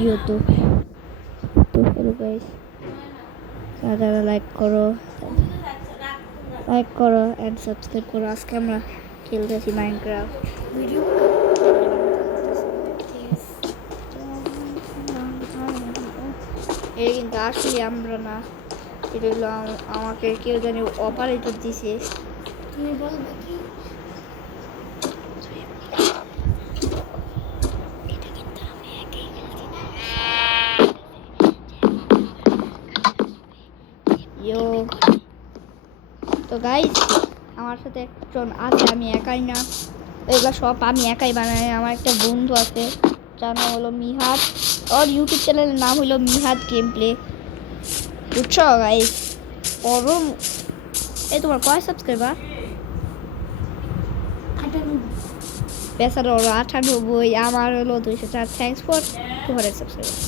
YouTube. তো hello guys, যারা like করো এন্ড সাবস্ক্রাইব করো। আজকে আমরা খেলতেছি মাইনক্রাফট ভিডিও। এটা কিন্তু আসলে আমরা না, এটা হলো আমাকে কেউ জানি অপারেটর দিছে। তুমি বলবে কি? তো গাইস, আমার সাথে একজন আছে, আমি একাই না, এগুলো সব আমি একাই বানাই। আমার একটা বন্ধু আছে, যার নাম হলো মিহাদ। ওর ইউটিউব চ্যানেলের নাম হলো মিহাদ গেম প্লে, বুঝছো গাইস? ওর তোমার কয় সাবস্ক্রাইবার? 98। আমার হলো 204। Thanks for 200 subscriber.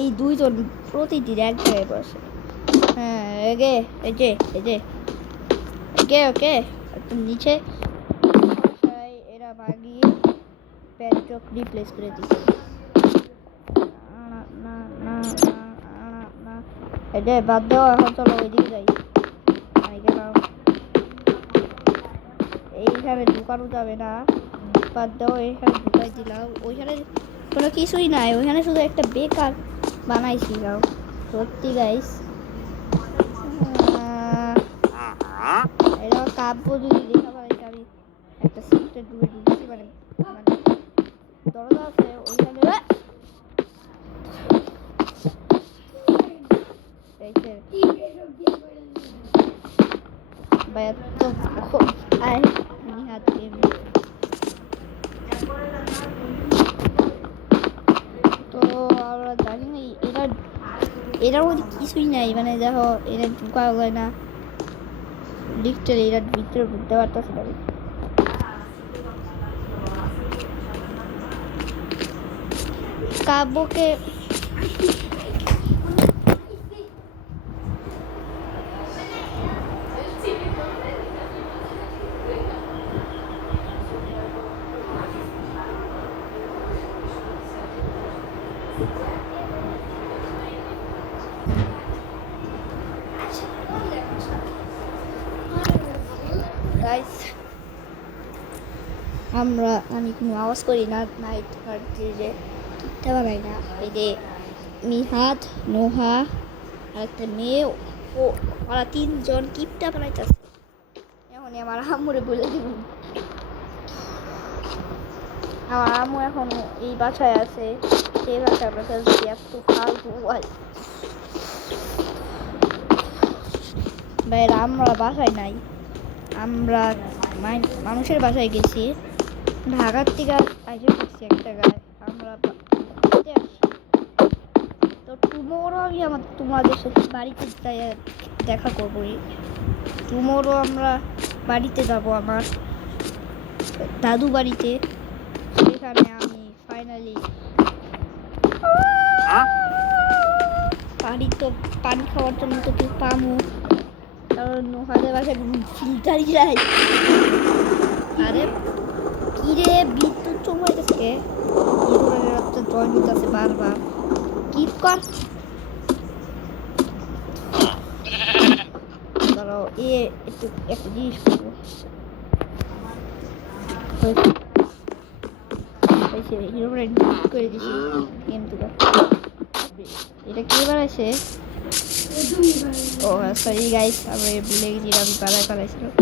এই দুইজন প্রতিদিন এক জায়গায় বসে। হ্যাঁ, ওকে একদম নিচে এরা ভাগিয়ে প্যান্টক রিপ্লেস করে দিচ্ছে। বাদ দেওয়া, এখন চলো ওইদিকে যাই। আমি গেলাম, এইখানে ঢুকানো যাবে না, বাদ দেওয়া। এইখানে ঢুকাই দিলাম, ওইখানে কোনো কিছুই নাই, ওইখানে শুধু একটা বেকার বানাইছিলাম। সত্যি গাইস, এটা কাব্য যদি দেখা পাইছে আমি একটা সিক্রেট ডুবে ঢুকছি, মানে দরজা আছে ওইখানে। ভাইয়া তো তো আমরা জানি না এটার মধ্যে কিছুই নাই, মানে দেখো এটা ঢুকা যায় না, লিটারালি এটার ভিতরে ঢুকতে পারতেছে না। কাব্যকে আমি কোনো আওয়াজ করি না, নাইট যে কিনতে পারাই না। এই যে মিহাদ, নোহা আর একটা মেয়ে, ওরা তিনজন কিপটা বানাইতেছে। এখন আমার আম্মুরে বলে দিব, আমার আম্মু এখন এই বাসায় আছে, সেই বাসায় আমরা খেলছি। এত ফালতু ভাইয়ের, আমরা বাসায় নাই, আমরা মানুষের বাসায় গেছি। ঢাকার থেকে আইসে পড়ছি একটা গায়ে, আমরা তো টুমোরও আমি তোমাদের সাথে বাড়িতে দেখা করবো। টুমোরও আমরা বাড়িতে যাব, আমার দাদু বাড়িতে। সেখানে আমি ফাইনালি পানি খাওয়ার জন্য তো কেউ পামো, কারণ নোহাদের বাসায় ফিল্টারই নাই। আরে কিরে, বিদ্যুৎ চমকাইতেছে, জয়েন হইতেছে বারবার। কিপ কর, দাঁড়াও, একটু একটা জিনিস করবো। করে দিছি গেম থেকে। এটা কে বানাইছে? ও সরি গাইস, আমরা ভুলে গেছি, আমি বানাইছিলাম।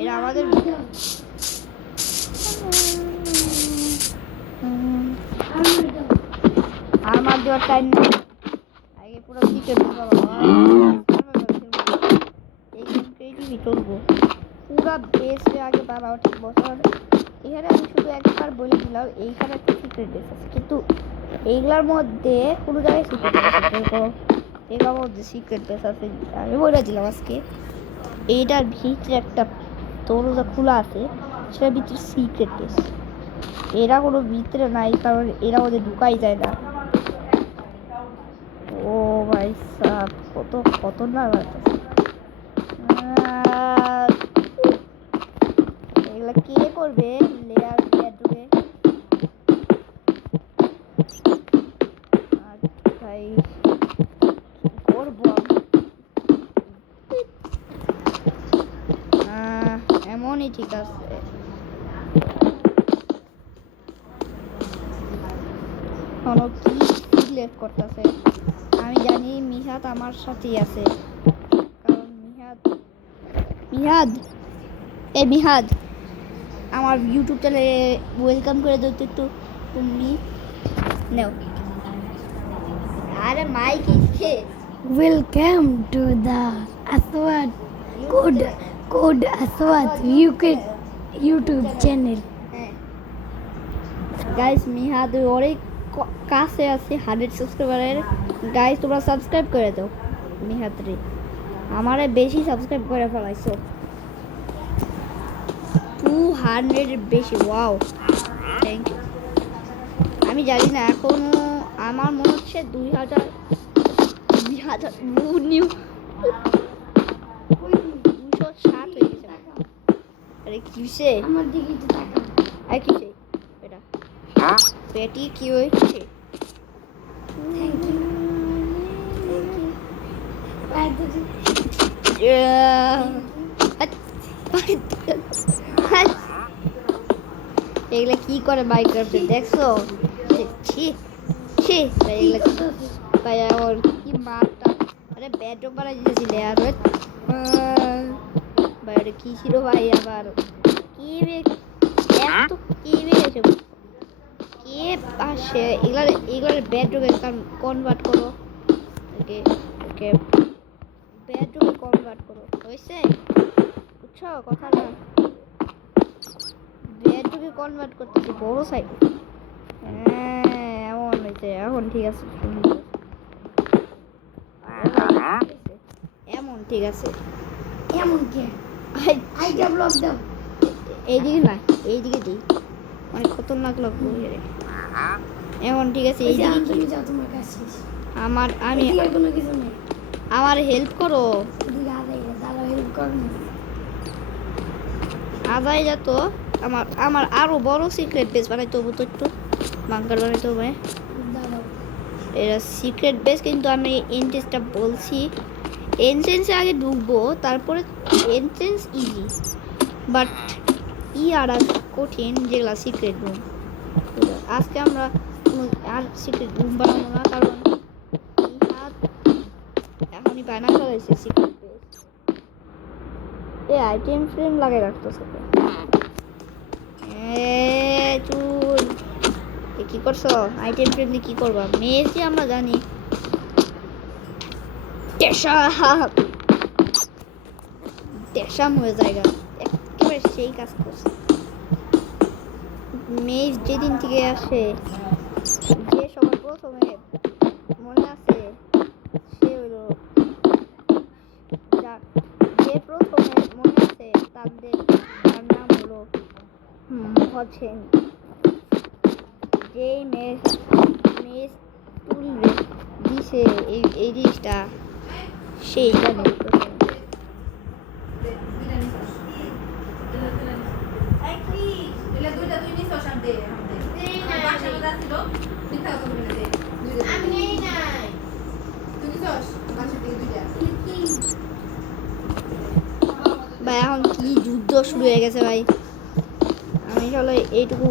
এটা আমাদের আমার দেওয়ার টাইম নেই, আগে পুরো সিক্রেট ক্রিয়েটিভি চলবো পুরা বেসে আগে বানাও, ঠিক বছর। এখানে আমি শুধু একবার বলে দিলাম এইখানে একটা সিক্রেট বেস আছে, কিন্তু এইগুলার মধ্যে কোনো জায়গায় সিক্রেট বেস আছে, এগুলোর মধ্যে সিক্রেট বেস আছে। আমি বলে দিলাম আজকে এইটার ভিতরে একটা দরজা খোলা আছে, সেটার ভিতরে সিক্রেট বেস। এরা কোনো ভিতরে নাই, কারণ এরা ওদের ঢুকাই যায় না। ও ভাই সাব, কত খতরনাক আছে। এগুলা কে করবে লেয়ার বেডরুমে ভাই করবো এমনই ঠিক আছে কোনো কি সিলেক্ট করতেছে আমি জানি মিহাদ আমার সাথেই আছে কারণ মিহাদ মিহাদ আমার ইউটিউব চ্যানেলে ওয়েলকাম করে দাও তো একটু তুমি নাও আরে মাইক ইসকে welcome to the Aswad code Aswad YouTube channel guys Mihad অনেক কাছে আছে 100 সাবস্ক্রাইবারের গাইস তোমরা সাবস্ক্রাইব করে দাও মিহাদ রে আমারে বেশি সাবস্ক্রাইব করে ফেলাইছো 200 এর বেশি ওয়াও থ্যাংক ইউ আমি জানি না এখনো আমার মনে হচ্ছে 2000 নিউ 260 হয়ে গেছে আরে কিসে আমার দিকে একটু তাকাও আর কিসে এটা পেটি কি হয়েছে থ্যাংক ইউ এগুলা কি করে মাইনক্রাফটে দেখছো ছি ছি এগুলা ভাই আমার কি মারটা আরে ব্যাটও বানাই দিয়েছিলে আর ভাই ওটা কি ছিল ভাই আবার কি এত কি বেরিয়েছে কে আসে এগুলার ব্যাটরুমে কনভার্ট করো ওকে ওকে ব্যাটরুমে কনভার্ট করো হয়েছে বুঝছো কথা না ব্যাটরুমে কনভার্ট করতেছি বড় সাইজ এমন হয়েছে এখন ঠিক আছে এমন ঠিক আছে এমন কে আইডিয়া ব্লক দাও এইদিকে না এইদিকে দিই অনেক খতরনাক লাগবে এমন ঠিক আছে এইদিকে তুমি যাও তোমার কাছে আমি এদিকে কোনো কিছু নেই আমার হেল্প করো এদিকে দাঁড়াও হেল্প করো না আদায় যেত আমার আরো বড় সিক্রেট বেস বানাইতে হবে তো একটু বাংকার বানাইতে হবে দাঁড়াও এটা সিক্রেট বেস কিন্তু আমি এন্ট্রেন্সটা বলছি এন্ট্রেন্সে আগে ঢুকবো তারপরে এন্ট্রেন্স ইজি বাট আর কঠিন যেগুলা সিক্রেট রুম আজকে আমরা আর সিক্রেট রুম বানাবো না কারণ এখনই বানা ফেলাইছে সিক্রেট বেস আইটেম ফ্রেম লাগাই রাখতেছে চুল কি করছো আইটেম ফ্রেম দিয়ে কি করবা মেয়ের যে আমরা জানি দেশাম হয়ে জায়গা একেবারে সেই কাজ করছে মেয়ে যেদিন থেকে আসে যে সবার প্রথমে মনে আছে সে হলো যে প্রথমে মনে আছে তার নাম হলো হোসেন যেই মেয়ে তুলবে দিছে এই জিনিসটা সেই জানে ভাই এখন কি যুদ্ধ শুরু হয়ে গেছে ভাই আমি চলো এইটুকু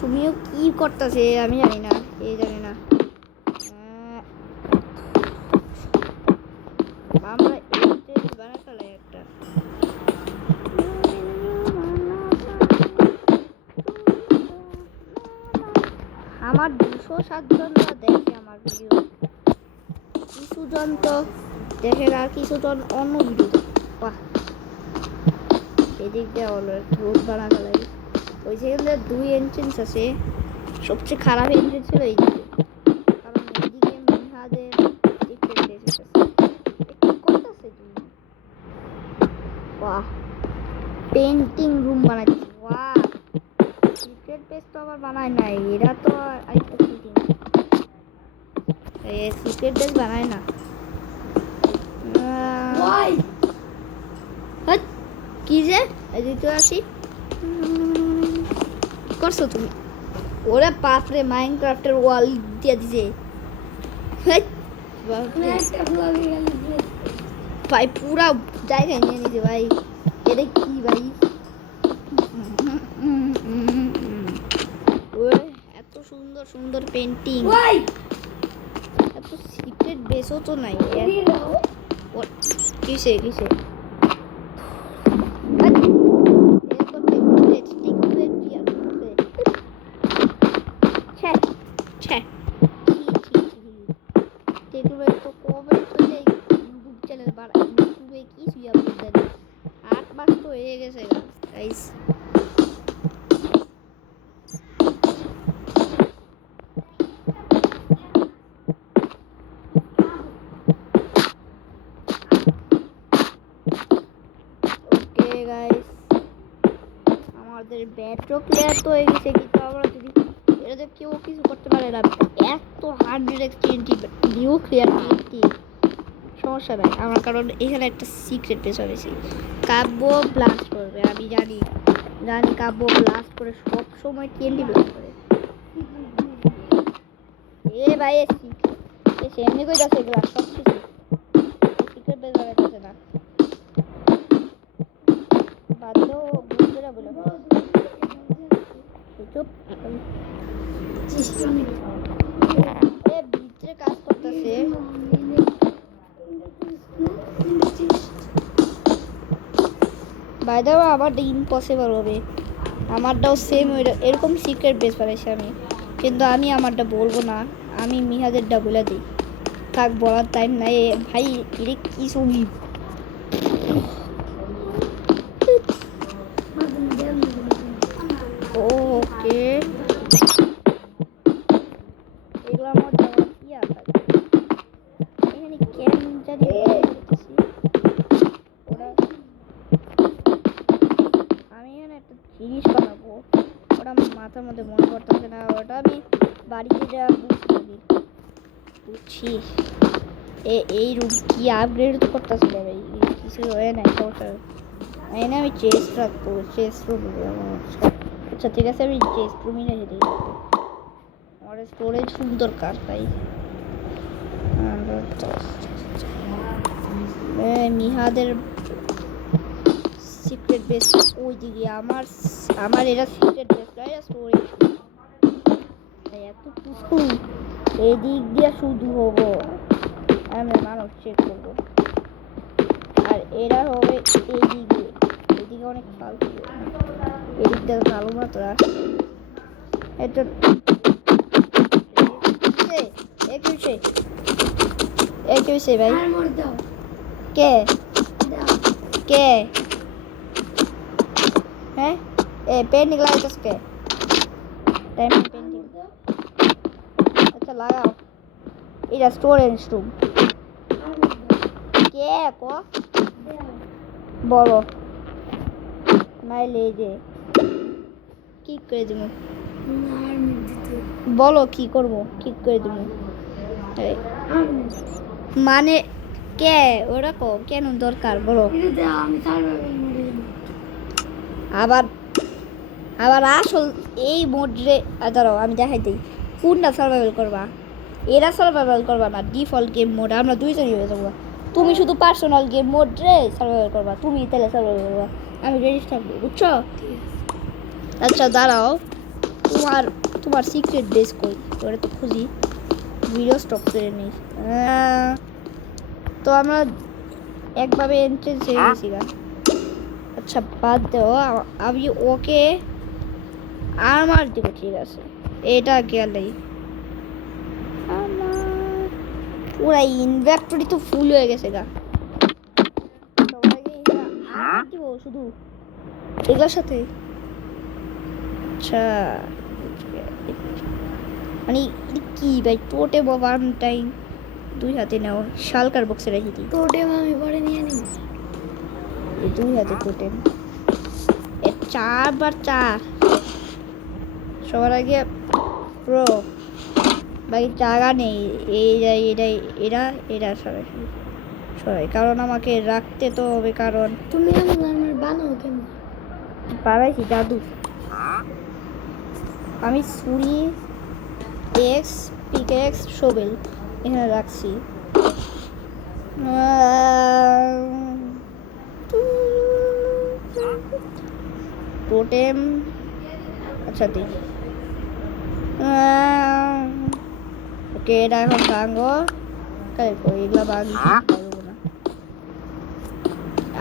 তুমিও কি করতেছে আমি জানি না জানি না আমরা বানা ফেলাই একটা আমার 207 জন দেখে আমার ভিডিও কিছু জন তো দেখে আর কিছু জন অন্য ভিডিও বাহ এদিক দিয়ে হলো রোড বানা ফেলাই ওই সেখানে 2 এন্ট্রেন্স আছে সবচেয়ে খারাপ এন্ট্রেন্স ছিল এইদিকে কারণ এইদিকে মিহাদের সিক্রেট বেস আছে একটু করতেছে কি বাহ পেইন্টিং রুম বানাচ্ছি বাহ সিক্রেট বেস তো আবার বানায় নাই এরা তো আরেকটা সিটিং এই সিক্রেট বেস বানায় না ওই কি যে এদিকে আসি করছো তুমি ওরে বাপরে মাইনক্রাফটের ওয়াল দিয়ে দিছে হেই, বাপরে। একটা ব্লগ গেল ভাই পুরা জায়গায় নিয়ে নিছে ভাই এটা কি ভাই ওই এত সুন্দর সুন্দর পেন্টিং ওই এত সিক্রেট বেসও তো নাই হিরো কিসে কিসে আমাদের ব্যাটও ক্লিয়ার তো হয়ে গেছে কিন্তু আমরা যদি এটা কেউ কিছু করতে পারে না এত 100 নিউ ক্লিয়ার টিএনটি সমস্যা নাই আমার কারণ এখানে একটা সিক্রেট পেশ হয়েছে কাব্য ব্লাস্ট করবে আমি জানি জানি কাব্য ব্লাস্ট করে সব সময় টিএনটি ব্লাস্ট করে এ ভাই এসে এমনি কই যাচ্ছে এগুলা সব কিছু সিক্রেট পেশ হয়ে না বাধ্য বন্ধুরা বলে চুপ এ ভিতরে কাজ করতেছে বাই দ্য ওয়ে আমারটা ইম্পসিবল হবে আমারটাও সেম এরকম সিক্রেট বেস বানাইছি আমি কিন্তু আমি আমারটা বলবো না আমি মিহাদেরটা বলে দিই থাক বলার টাইম নাই ভাই এটা কি ছবি ওকে এগুলোর মধ্যে আমার কি আছে এখানে কেন জানি করতেছি আমি এখানে একটা জিনিস বানাবো ওটা আমার মাথার মধ্যে মনে করতেছে না ওটা আমি বাড়িতে যা বুঝছি এই রুম কি আপগ্রেড তো করতেছি না ভাই কিছু হয়ে নাই সমস্যা এখানে আমি চেস্ট রাখবো চেস্ট রুম আচ্ছা ঠিক আছে আমি চেস্ট রুমই রেখে দিই আমার স্টোরেজ সুন্দর কার তাই মিহাদের সিক্রেট বেস ওই দিকে আমার এটা সিক্রেট বেস নয় স্টোরেজ এত কিছু এদিক দিয়ে শুধু হবো আমি মানুষ চেক করবো আর এরা হবে এইদিকে এদিকে অনেক ফালতু এদিকটা ভালো মাত্রা এটা একুশে ভাই কে কে হ্যাঁ এ পেন্টিং লাগাইতেছ কে টাইম পেন্টিং আচ্ছা লাগাও এটা স্টোরেজ রুম কে কো বলো নাইলে যে কি করে দিব বলো কি করব কি করে দিব মানে কে ওরা কো কেন দরকার বলো আবার আবার আসল এই মোডে দাঁড়াও আমি দেখাই দিই কোনটা সার্ভাইভাল করবা এরা সার্ভাইভাল করবা না ডিফল্ট গেম মোড আমরা দুইজনই হয়ে যাবো তুমি শুধু পার্সোনাল গেম মোডে সার্ভাইভাল করবা তুমি তাহলে সার্ভাইভাল করবা আমি রেডি থাকবো বুঝছো আচ্ছা দাঁড়াও তোমার সিক্রেট বেস কই ওটা তো খুঁজি ভিডিও স্টপ করে নিই তো আমরা একভাবে এন্ট্রেন্স হয়ে গেছি গা আচ্ছা বাদ দাও আমি ওকে আমার দেবো ঠিক আছে এটা গেলেই আমার পুরা ইনভেন্টরি তো ফুল হয়ে গেছে গা শুধু এগুলোর সাথে আচ্ছা মানে কি ভাই টোটে ওয়ান টাইম দুই হাতে নাও শালকার বক্সে রেখে দিই টোটেম আমি পরে নিয়ে নিব এই দুই হাতে টোটেম এ 4x4 সবার আগে প্রো বাকি জায়গা নেই এরা সবাই কারণ আমাকে রাখতে তো হবে কারণ তুমি আমার বানাও কে বানাইছি জাদু। আমি ছুরি, এক্স, পিকেক্স, শোবেল এখানে রাখছি। টোটেম, আচ্ছা দিই। ওকে, এটা এখন ভাঙো। এগুলা ভাঙতে পারবো না।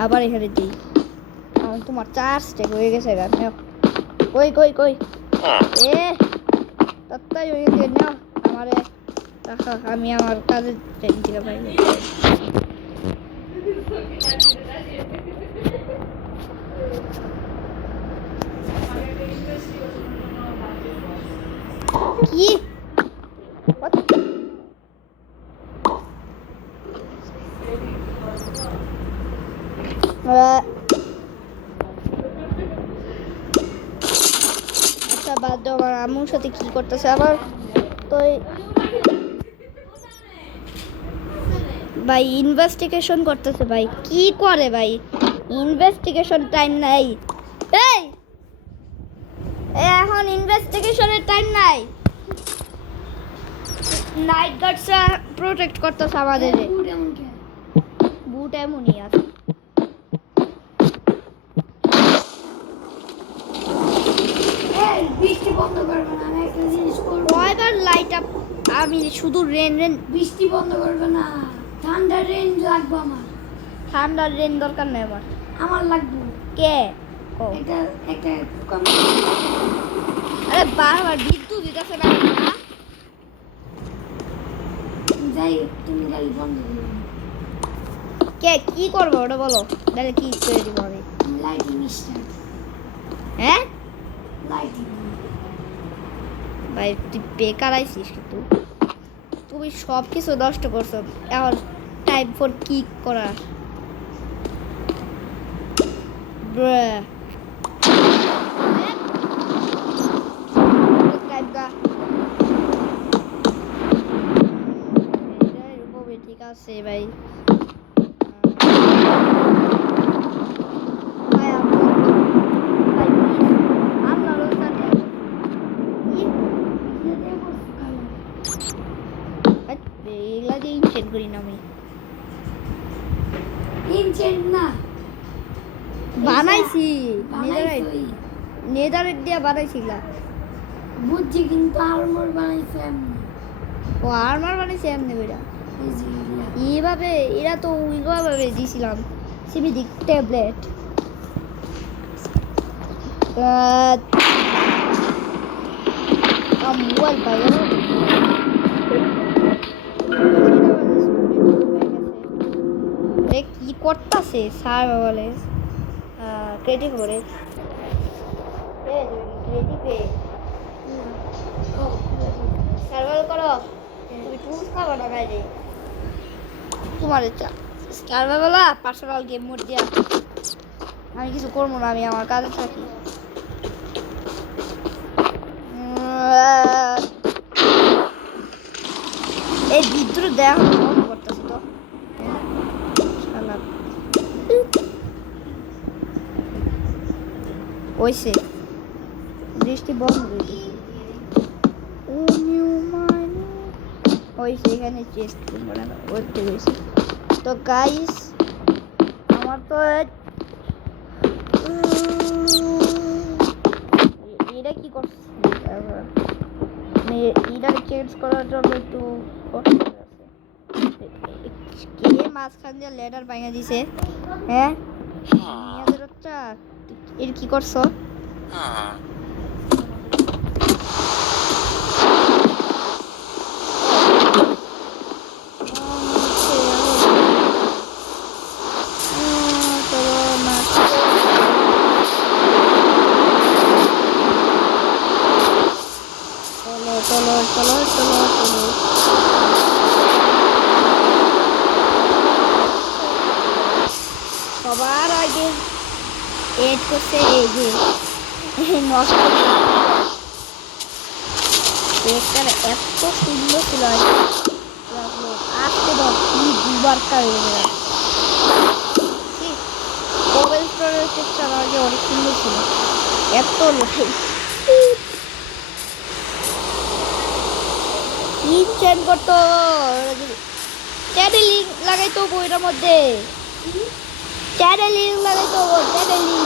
আবার এখানে দিই। এখন তোমার 4 স্টেক হয়ে গেছে গা। নাও। কই কই কই এ তাত্তাই হয়ে গেছে। নাও আমারে রাখা, আমি আমার কাজের দিকে পাই। কি What? আচ্ছা বাদ দাও, আমার আম্মুর সাথে কি করতেছে আবার। তো ভাই ইনভেস্টিগেশন করতেছে ভাই, কি করে ভাই? ইনভেস্টিগেশন টাইম নাই। এই এখন ইনভেস্টিগেশনের টাইম নাই। নাইট গার্ডসরা প্রোটেক্ট করতেছে আমাদের। বুট এমনই আছে। বৃষ্টি বন্ধ করবে না, আমি একটা জিনিস করবো। কয়বার লাইট আপ, আমি শুধু রেন রেন। বৃষ্টি বন্ধ করবে না, ঠান্ডা রেন লাগবে আমার। ঠান্ডার রেন দরকার নেই আমার। আমার লাগবে। কে এটা একটা আরে বারবার বিদ্যুৎ দিতেছে না। যাই তুমি গাড়ি বন্ধ করবে। কে কি করবো ওটা বলো, তাহলে কি করে দিব আমি। Lighting start. হ্যাঁ লাইটিং। ভাই তুই বেকার আইছিস, কিন্তু তুমি সব কিছু নষ্ট করছো। এখন টাইম ফর কি করার। ঠিক আছে ভাই। এগুলা যে ইনচেন্ট করি না আমি। ইনচেন্ট না বানাইছি বানাইছি। নেদারেট দিয়ে বানাইছিলা। বুঝছি, কিন্তু আর্মর বানাইছে এমনি। ও আর্মার বানাইছে এমনি ওইটা। এই যে এগুলা। এইভাবে এরা তো ওইভাবে দিয়েছিলাম সিবিডিক ট্যাবলেট। মোবাইল পাই কি করতেছে স্যার বলে ক্রেডিট করে সার্ভাইভ করো। তুমি টুলস খাবো না বাইরে তোমার ইচ্ছা। সার্ভাইভালা পার্সোনাল গেম মোড দিয়া আমি কিছু করবো না, আমি আমার কাজে থাকি। এই বিদ্রোহ দেয়া বন্ধ করতেছে তো। ওইসে বৃষ্টি বন্ধ হয়ে গেছে। ওইসে এখানে চেস্ট করতে গেছে। তো গাইস আমার তো এটা কি করছে, এটা চেঞ্জ করার জন্য একটু কষ্ট আছে। কে মাঝখান দিয়ে লেডার ভাঙা দিছে? হ্যাঁ মেয়েদের বাচ্চা, এর কি করছো? চলো চলো চলো চলো সবার আগে এড করছে এই যে নষ্ট কেকটা এত সুন্দর ছিল। আজকে ধর কি দুবার কাজ কোবেল স্টোরের আর্কিটেকচার আগে অনেক সুন্দর ছিল, এত লাইট লিঙ্ক চেঞ্জ করতো, চ্যানেলিং লাগাইতো বইটার মধ্যে, চ্যানেলিং লাগাইতো, চ্যানেলিং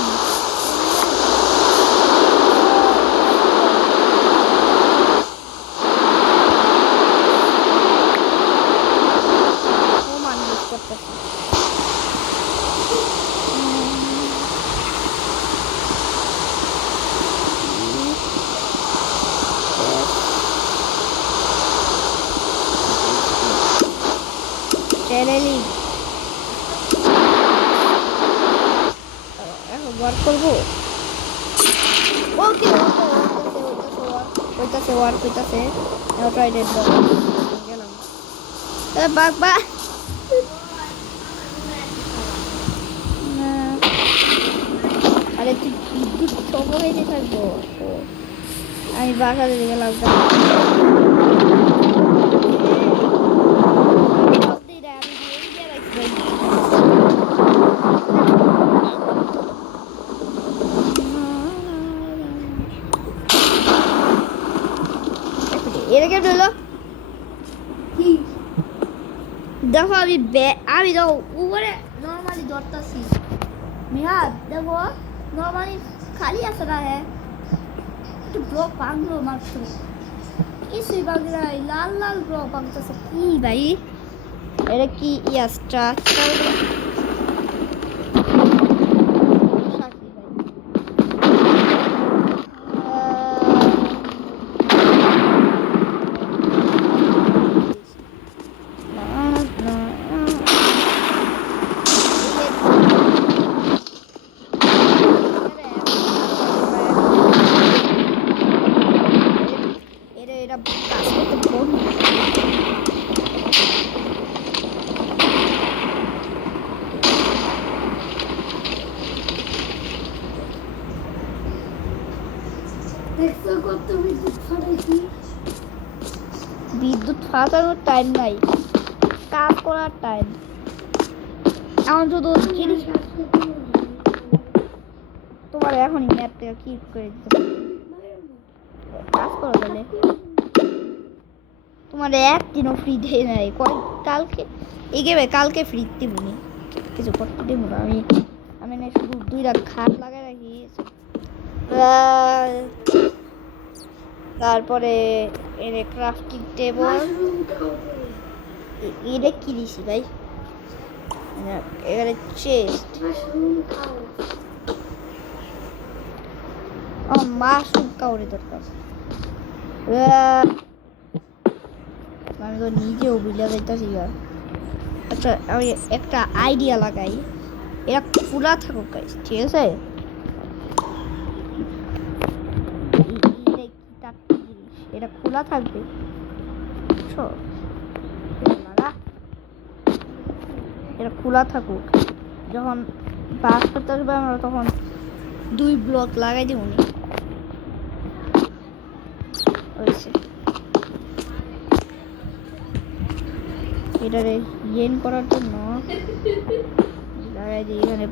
চ্যানেলিং এখন ওয়ার্ক করবো। ওকে ওইটাছে ওয়ার্ক হইতাছে, ট্রাই ডেট গেলাম বাঘ বা আরে তুই বিদ্যুৎ সবর হয়ে থাকবো, আমি বাসাতে গেলাম। এটা কেমন হলো দেখো, আমি তো উপরে নর্মালি ধরতেছি, মিহাদ দেখো নর্মালি খালি আছে না, হ্যাঁ একটু ব্লক ভাঙলো মাত্র, কিছুই ভাঙে নাই, লাল লাল ব্লক ভাঙতেছে কি ভাই, এটা কি ইয়াসটা বিদ্যুৎ ফাটানোর টাইম নাই, কাজ করার টাইম, এমন শুধু জিনিস তোমার এখনই ম্যাপ থেকে কি করে দিতে কাজ করো তাহলে, তোমার একদিনও ফ্রি দেয় নাই, কালকে এই গেমে কালকে ফ্রি দিবনি, কিছু করতে দেবো না আমি না শুধু 2টা খাট লাগাই রাখি, তারপরে এর ক্রাফটিং টেবল, এটা কি দিছি ভাই, এখানে চেস্ট, মাশরুম কাউরে দরকার, আমি তো নিজেও বুঝে যাইতেছি। আচ্ছা আমি একটা আইডিয়া লাগাই, এটা খোলা থাকুক গাইস, ঠিক আছে, এটা খোলা থাকবে, এটা খোলা থাকুক, যখন বাস করতে আসবে আমরা তখন 2 ব্লক লাগাই দিব নি, এটারে ইয়েন করার জন্য লাগাই দিই এখানে,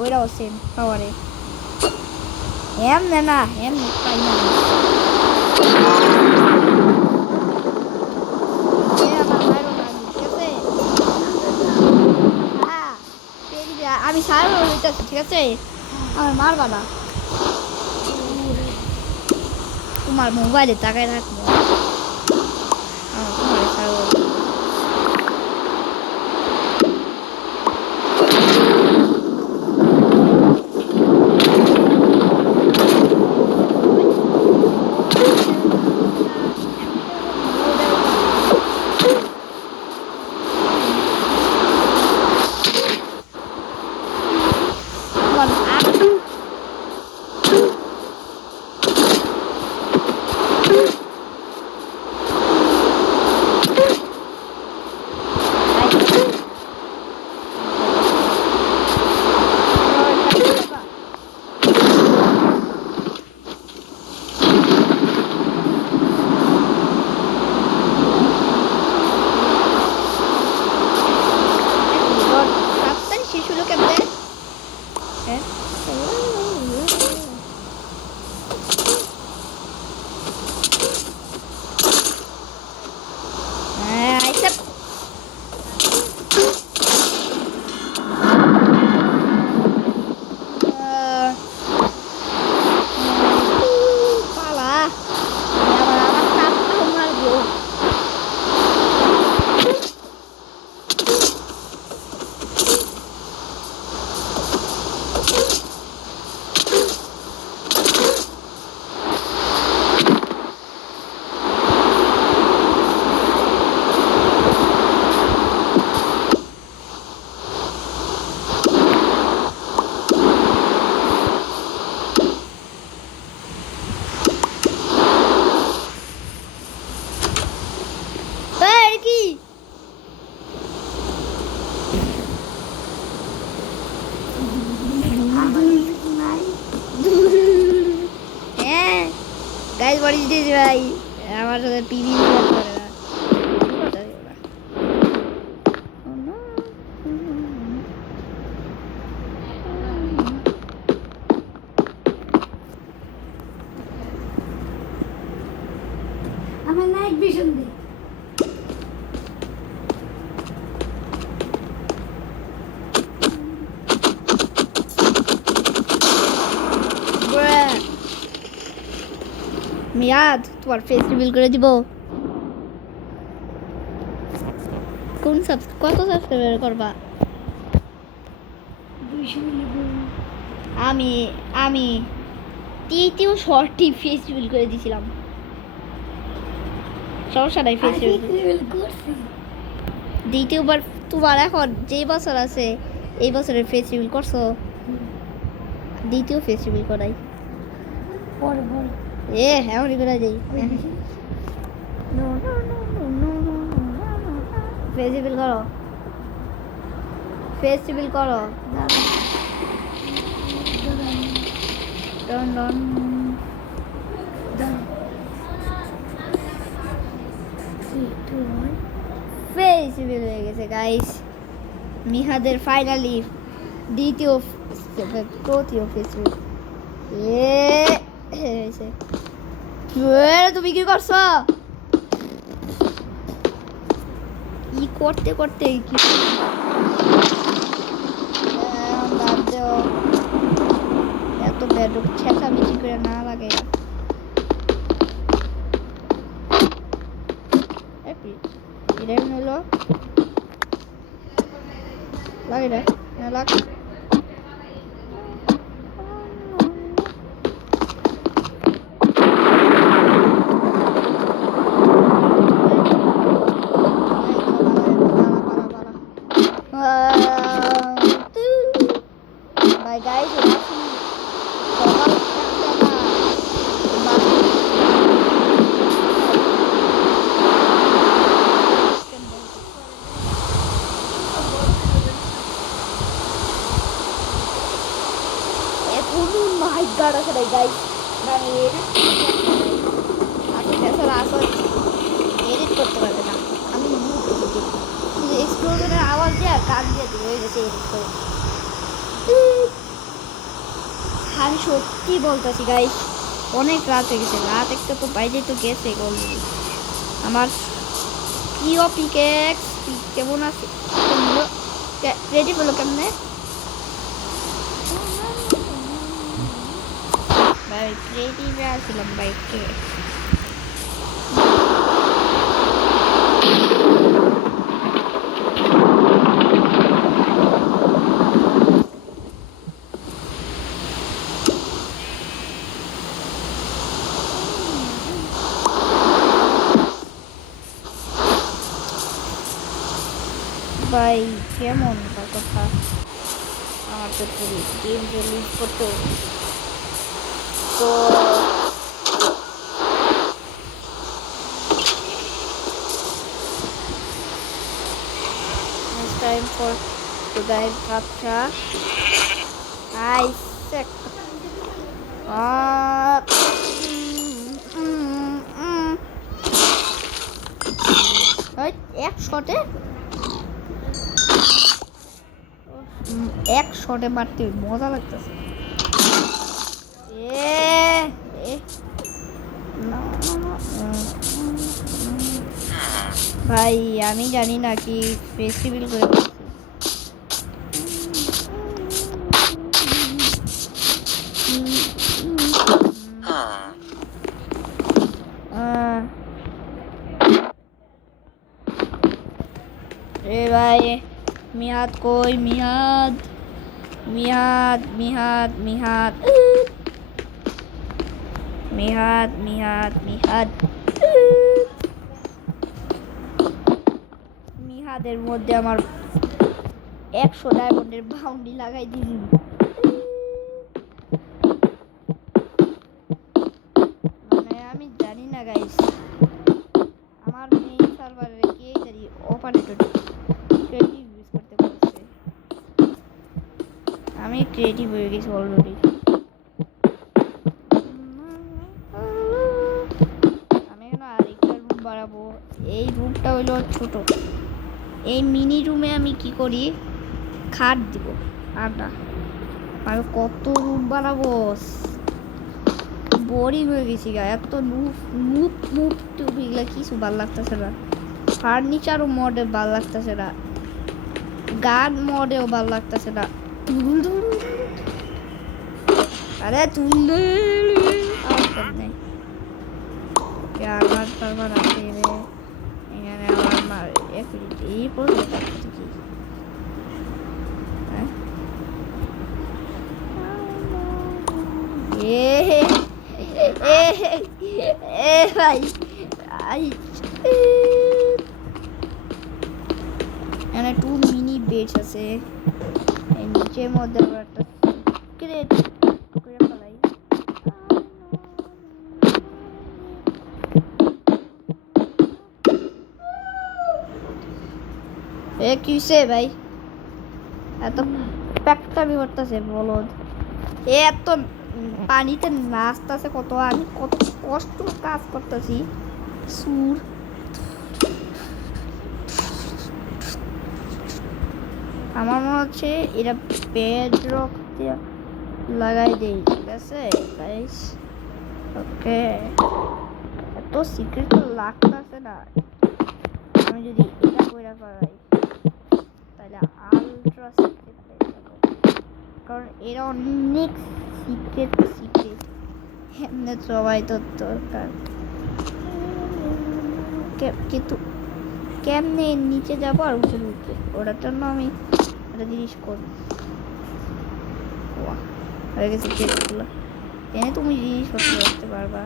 ওইটাও সেম পাওয়ারে, এমনে না এমনি পাই না, আমি সারা ঠিক আছে, আমার মারবা না, তোমার মোবাইলে তাকায় রাখবো তোমার ছাড়বো তোমার তাড়াতাড়ি শেষ হলো কেমনে হ্যাঁ আইসা পালা আবার আমার চাপটাও মারবো কি হ্যাঁ গাইজ বডি দিয়েছি ভাই আমার সাথে পিভি করে না আমার নাইট ভিশন দে মিয়াদ তোমার ফেস রিভিল করে দিব কোন কত সাবস্ক্রাইবার করবা 200 মিলিয়ন আমি তৃতীয় শর্টটি ফেস রিভিল করে দিয়েছিলাম সমস্যা নাই ফেস রিভিল করছি দ্বিতীয়বার তোমার এখন যে বছর আছে এই বছরের ফেস রিভিল করছো দ্বিতীয় ফেস রিভিল করাই পরে হ্যাঁ করে যাই ফেস রিভিল করো ফেস রিভিল করো ডন ডন ফেস রিভিল হয়ে গেছে গাইস মিহাদের ফাইনালি তৃতীয় ফেস রিভিল হয়েছে তুমি কি করছো কি করতে করতে কি বাদ দাও এত বেডরুম চেঁচামেচি করে না লাগে এটা হলো লাগে না লাগে Bye guys, guys, আমি এডিট করতে পারবে না আমি এক্সপ্লোজনের আওয়াজ দিয়ে কান দিয়ে হয়ে গেছে এডিট করে আমি সত্যি বলতেছি গাইস অনেক রাত হয়ে গেছে রাত একটা তো বাইরে তো গেছে অলরেডি আমার প্রিয় পিকেক্স কেমন আছে রেডি হলো কেমনে ভাই ক্রিয়েটিভ আসছিলাম বাইকে ভাই কেমন কথা, আমার তো গেম রিলিজ করতে হবে। তো it's time for to dive capture. I sec. এক শটে মারতে মজা লাগতেছে। ভাই আমি জানি না কি ফেস্টিভ্যাল করে বলছি। এ ভাই মিহাদ কই, মিহাদ মিহাদ মিহাদ মিহাদ মিহাদ মিহাদ মিহাদ মিহাদের মধ্যে আমার 100 ডায়মন্ডের বাউন্ডি লাগাই দিবি। মানে আমি জানি না গাইস, আমার মেইন সার্ভারে কে জানি অপারেটর ক্রিয়েটিভ ইউজ করতে বলছে। আমি ক্রিয়েটিভ হয়ে গেছি অলরেডি। আমি এখন আরেকটা রুম বাড়াবো। এই রুমটা হইলো ছোট। এই মিনি রুমে আমি কি করি, খাট দিব। আর না আমি কত রুম বানাবো, বোরিং হয়ে গেছি গা। এত মুভ এগুলা কিছু ভাল লাগতেছে না। ফার্নিচারও মডে ভাল লাগতেছে না, গান মডেও ভাল লাগতেছে না। আরে তুললে নেই আমার সার্ভার আছে রে এখানে। আমার এই প্রজেক্ট কি ভাই এখানে 2 মিনি বেডস আছে। এই নিচের মধ্যে আবার একটা ক্রেট করে ফেলাই। কিসে ভাই এত প্যাকটামি করতেছে বলদ, এত পানিতে নাচতেছে কত। আমি কত কষ্ট কাজ করতেছি। সুর আমার মনে হচ্ছে এটা বেডরক দিয়ে লাগাই দেই, ঠিক আছে গাইস? ওকে, এত সিক্রেট তো লাগতেছে না। আমি যদি এটা কইরা পাই তাহলে আলট্রা সিক্রেট পেয়ে যাবো, কারণ এরা অনেক সিক্রেট এমনি সবাই তো দরকার। কিন্তু কেমনে নিচে যাবো আর উপরে উঠবো, ওটার জন্য আমি একটা জিনিস করবো। হয়ে গেছে গেটগুলো, এনে তুমি জিনিসপত্র রাখতে পারবা।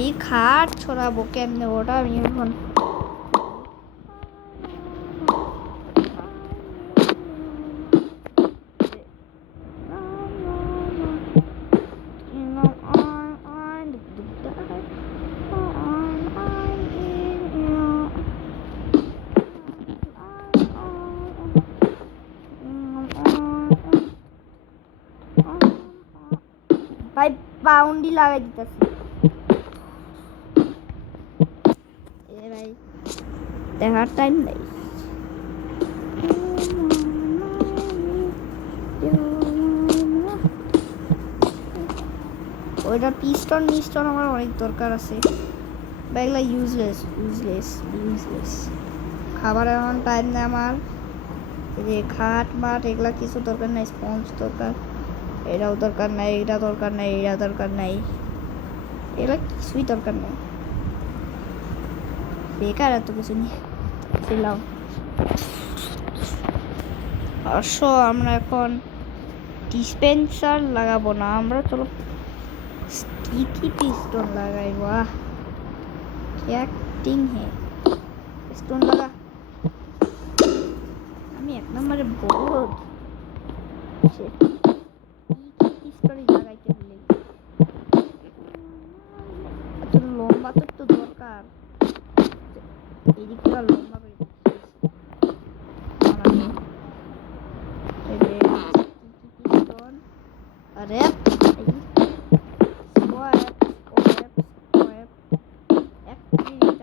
এই খাট ছড়াবো কেমনে, ওটা আমি এখন ভাই বাউন্ডি লাগাই দিতেছি। ভাই দেখার টাইম নেই। ওইটা পিস্টন আমার অনেক দরকার আছে। বা এগুলা ইউজলেস খাবার এখন টাইম নেই আমার। যে খাট মাঠ এগুলা কিছু দরকার নাই, স্পঞ্জ দরকার, এটাও দরকার নাই, এটা দরকার নাই, এটা দরকার নাই, এগুলা কিছুই দরকার নেই, বেকার এত কিছু নিয়ে ছিলাম। অবশ্য আমরা এখন ডিসপেন্সার লাগাবো না, আমরা চলো স্টিকি পিস্টন লাগাই। বাহ क्राफ्टिंग है स्टोन लगा আমি এক নম্বরে বহুত স্টোরি লাগাইতে ভুলে এত লম্বা তো দরকার এই দিকটা লম্বা করে স্টোন আরে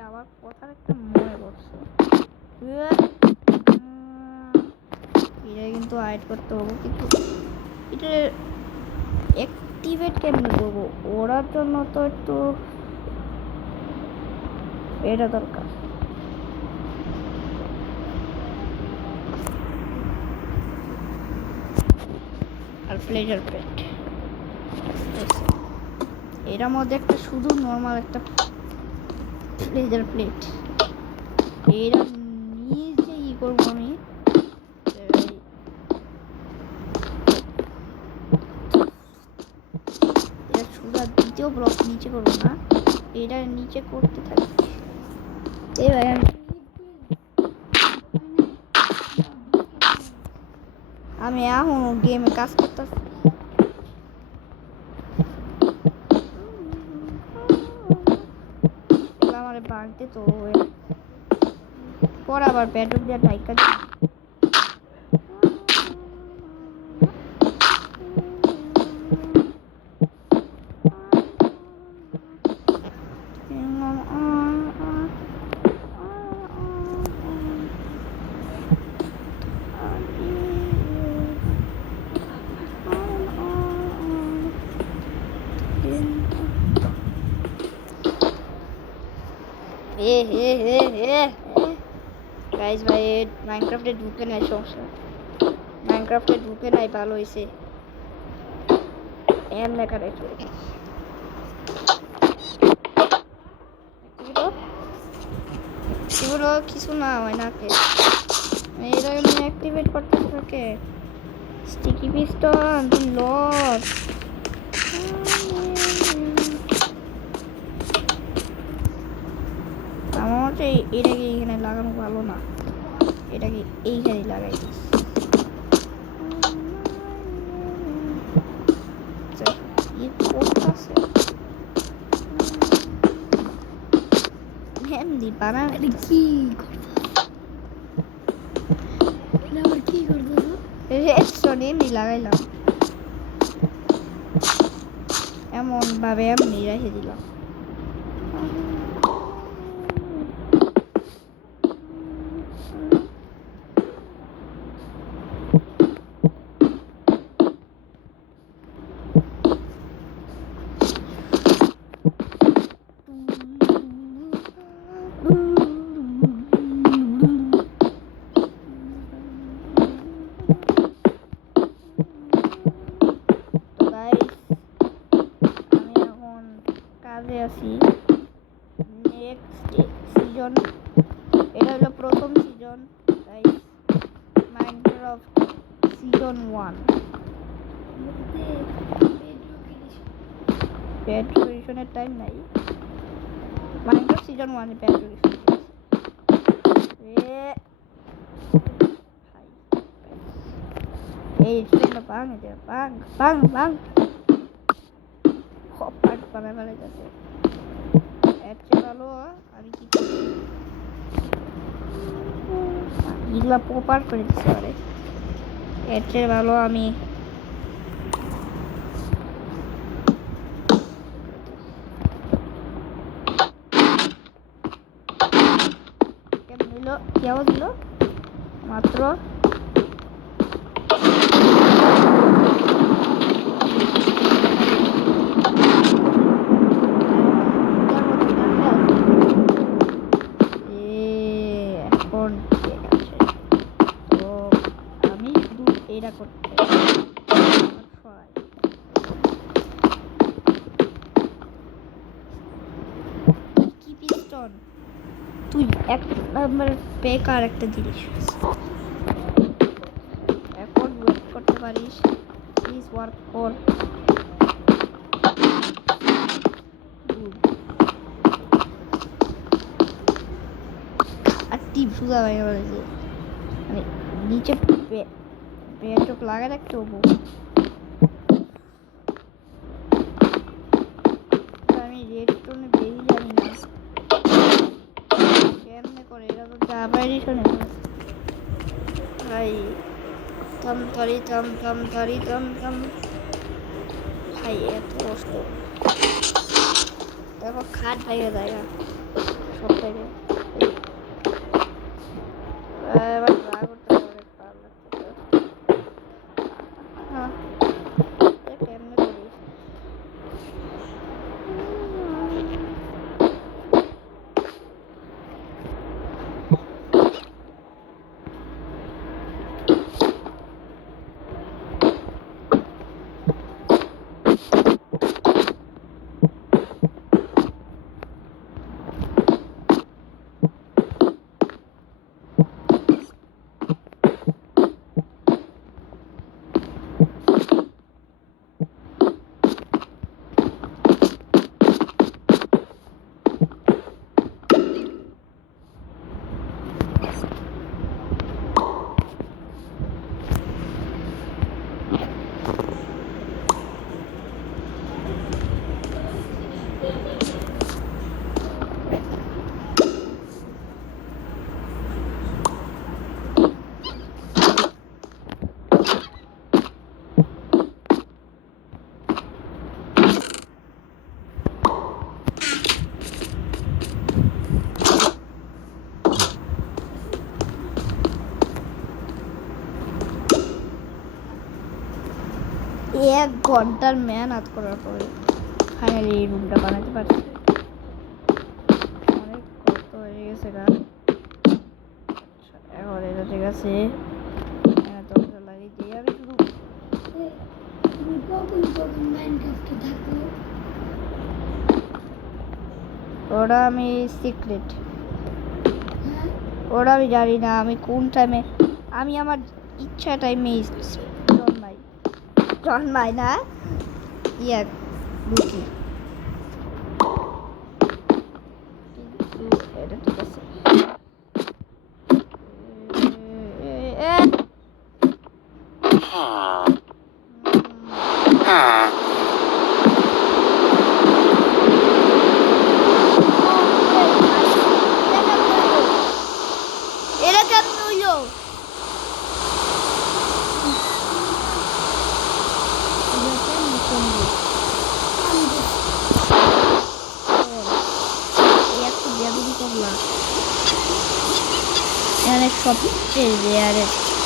আমার কথার একটা মনে পড়ছে এটা কিন্তু হাইড করতে হবে কিন্তু এটা অ্যাক্টিভেট কেমনে করবো ওরার জন্য তো একটু এটা দরকার আর প্লেজার প্লেট এটার মধ্যে একটা শুধু নর্মাল একটা প্লেজার প্লেট এটা নিজে ই করবো আমি এটা শুধু দ্বিতীয় ব্লক নিচে করবো না এটা নিচে করতে থাকি এবার আমি এখন গেমে কাজ করতেছি আমার বাড়তে তো পর আবার পেট্রোল দিয়ে ঢাইকা দিই গাইস ভাই মাইনক্রাফটে ঢুকে নাই সমস্যা মাইনক্রাফটে ঢুকে নাই ভালো হয়েছে এম লেখা রেখে এগুলো কিছু না হয় না কে এটা আমি অ্যাক্টিভেট করতে থাকে স্টিকি পিস্টন লস আমার হচ্ছে এটাকে এখানে লাগানো ভালো না এটাকে এইখানে লাগাই দিস এমনি বানান কি আবার কি করতে রেডস্টোন এমনি লাগাইলাম এমন ভাবে এমনি রেখে দিলাম আছি নেক্সট সিজন এটা হলো প্রথম season guys Minecraft season 1 paid ক্রিয়েশনের টাইম নাই মাইনক্রাফট সিজন 1 এ পেড ক্রিয়েশন এই স্ট্রিমটা বাং দে বাং বাং বাং পার্ট বানায় বানায় যাচ্ছে এর চেয়ে ভালো আমি কি করি এগুলা প্রপার করে দিতে পারে এর চেয়ে ভালো আমি কেমন দিল কেউ দিল মাত্র এটা করতে কি পিস্টন তুই এক নম্বর বেকার একটা জিনিস এখন ওয়েট করতে পারিস প্লিজ ওয়ার্ক কর সুদা ভেঙে পড়েছে মানে নিচে পেটক লাগা রাখতে হবো আমি রেড টোনে বেরিয়ে জানি না কেমনে করে এরা তো চাপাইনি শোনে ভাই তম তরি তম তম তরি তম তম ভাই এত কষ্ট তারপর খাট ভেঙে যায় সব থেকে এবার ড্রা করতে অনেক খারাপ লাগছে হ্যাঁ কেমনে করি এক ঘন্টার মেহনত করার পরে ফাইনালি এই রুমটা বানাতে পারছি অনেক কষ্ট হয়ে গেছে গা এখন এটা ঠিক আছে দরজা লাগিয়ে দিয়ে আমি শুধু তুমি কখন মাইনক্রাফটে থাকো ওটা আমি সিক্রেট হ্যাঁ ওটা আমি জানি না আমি কোন টাইমে আমি আমার ইচ্ছা টাইমে জন্মাই না ইয়া ঢুকি কিন্তু এটা ঠিক আছে এটা কেমন হইলো এখানে সবচেয়ে রেয়ারেস্ট